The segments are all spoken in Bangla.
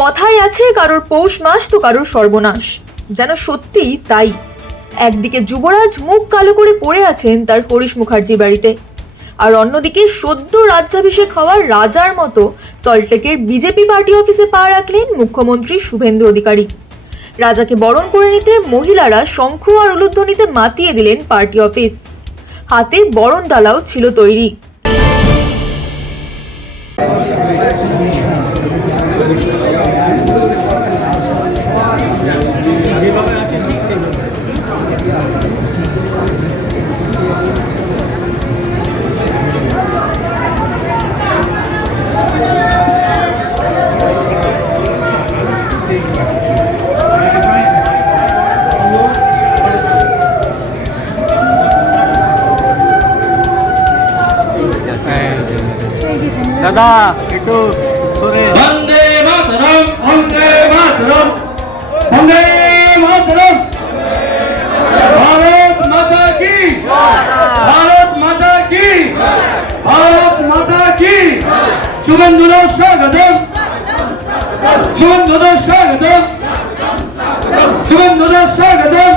কথায় আছে কারোর পৌষ মাস তো কারোর সর্বনাশ, যেন সত্যিই তাই। একদিকে যুবরাজ মুখ কালো করে পড়ে আছেন তার হরিশ মুখার্জি বাড়িতে, আর অন্যদিকে সদ্য রাজ্যাভিষেক হওয়ার রাজার মতো সল্টলেকের বিজেপি পার্টি অফিসে পা রাখলেন মুখ্যমন্ত্রী শুভেন্দু অধিকারী। রাজাকে বরণ করে নিতে মহিলারা শঙ্খ আর উলুধ্বনিতে মাতিয়ে দিলেন পার্টি অফিস। হাতে বরণ ডালাও ছিল তৈরি। দাদা একটু বন্দে মাতরম, বন্দে মাতরম, বন্দে মাতরম। ভারত মাতা কি, ভারত মাতা কি, ভারত মাতা কি। শুভেন্দুদা স্বাগতম, শুভেন্দুদা স্বাগতম, শুভেন্দুদা স্বাগতম।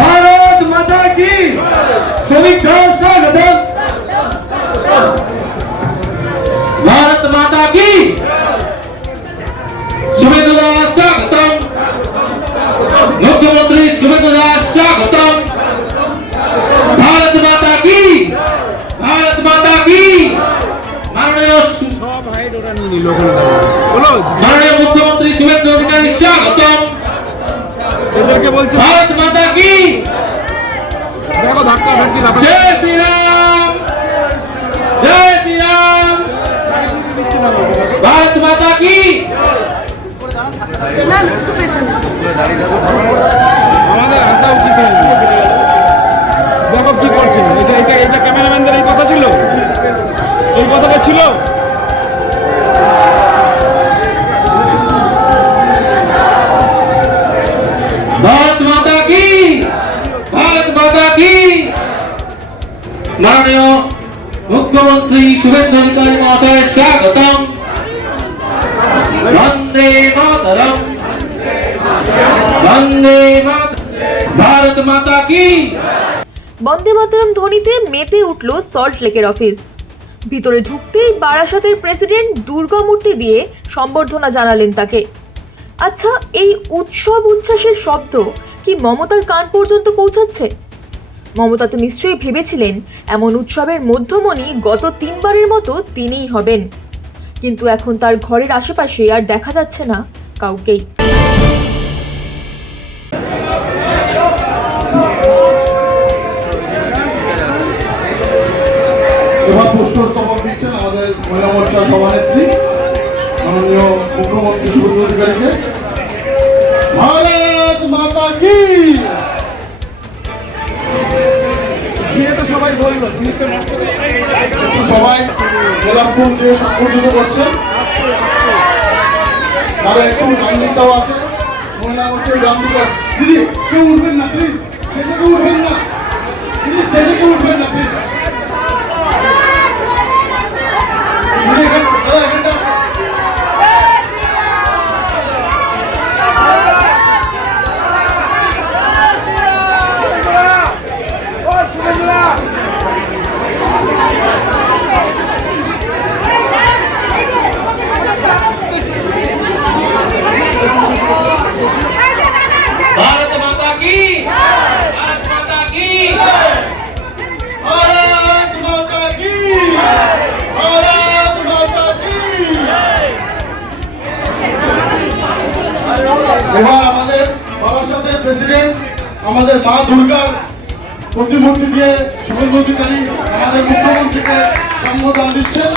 ভারত মাতা কি, শ্রমিকরা স্বাগতম। भारत माता की, शुभेन्दुदा स्वागतम, मुख्यमंत्री शुभेन्दुदा स्वागतम। भारत माता की, भारत माता की। माननीय मुख्यमंत्री शुभेन्दु अधिकारी स्वागतम। भारत माता की। जय श्री राम, जय श्री राम। भारत माता की। আমাদের আসা উচিত দেখো কি করছে। এটা ক্যামেরাম্যানদের এই কথা ছিল, এই কথাটা ছিল। भारत माता की, भारत माता की। माननीय मुख्यमंत्री शुभेन्दु अधिकारी महोदय स्वागतम। वंदे मातरम, वंदे मातरम। भारत माता की। বন্দে মাতরম ধ্বনিতে মেতে উঠল সল্ট লেকের অফিস। ভিতরে ঢুকতেই বারাসাতের প্রেসিডেন্ট দুর্গামূর্তি দিয়ে সম্বর্ধনা জানালেন তাকে। আচ্ছা, এই উৎসব উচ্ছ্বাসের শব্দ কি মমতার কান পর্যন্ত পৌঁছাচ্ছে? মমতা তো নিশ্চয়ই ভেবেছিলেন এমন উৎসবের মধ্যমণি গত 3 বারের মতো তিনিই হবেন, কিন্তু এখন তার ঘরের আশেপাশে আর দেখা যাচ্ছে না কাউকেই। এবার পুষ্পস্তবক দিচ্ছেন আমাদের মহিলা মোর্চার সভানেত্রী মাননীয় মুখ্যমন্ত্রী শুভেন্দু অধিকারীকে। ভারত মাতা কি। সবাই বললো জিনিসটা নষ্ট সবাই গোলাপ ফুল দিয়ে সংবর্ধিত করছেন। তাদের একটু গান্ধীটাও আছে, মহিলা মোর্চার গান্ধীটা। দিদি কেউ উঠবেন না প্লিজ, সেদিকে উঠবেন না দিদি, সেদিকে উঠবেন না প্লিজ। भारत माता की, भारत माता की। भारत माता की, भारत माता की। এবার আমাদের বারাসাতের প্রেসিডেন্ট আমাদের মা দুর্গার প্রতিমূর্তি দিয়ে শুভেন্দু অধিকারী আমাদের মুখ্যমন্ত্রীকে সম্বোধন দিচ্ছেন।